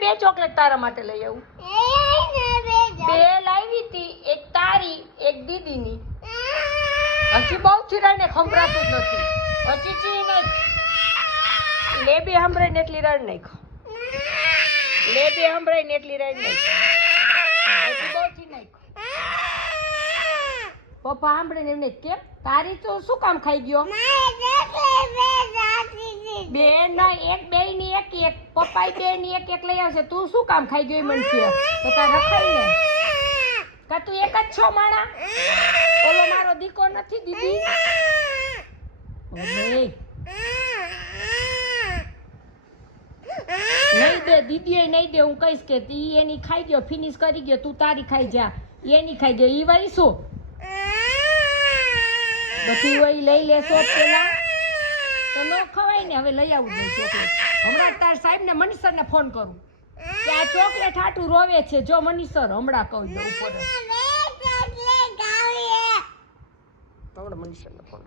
બે ચોકલેટ તારા માટે લઈ આવું. બે લાવી હતી, એક તારી એક દીદીની. હજી બહુ ચિરાઈને ખંભરાતું જ નથી. હજી ચી નાખ. લે બે હંભરાઈ ને એટલી રડ નાખ. લે બે હંભરાઈ ને એટલી રડ નાખ. હજી બહુ ચી નાખ. પપ્પા સાંભળીને એમને કેમ તારી તો શું કામ ખાઈ ગયો? બેન એક બે ની એક એક પપ્પા બે ની એક એક લઈ આવશે. તું શું કામ ખાઈ ગયો? મને કે તો તાર રખાઈ ને કા તું એક જ છો માણા? ઓલો મારો દીકો નથી દીદી. નહીં દે દીદી નહીં દે. હું કહીશ કે ઈ એની ખાઈ ગયો, ફિનિશ કરી ગયો, તું તારી ખાઈ જા. એની ખાઈ ગયો ઈ વાળી શું બધી હોય લઈ લેશો પેલા તો ન ખવાય ને. હવે લઈ આવું જોઈએ ચોકલેટ. હમણાં તાર સાહેબ ને મનીષર ને ફોન કરું કે આ ચોકલેટ હાટું રોવે છે. જો મનીષર હમણાં કહું દઉં ઉપર મનીષર ને ફોન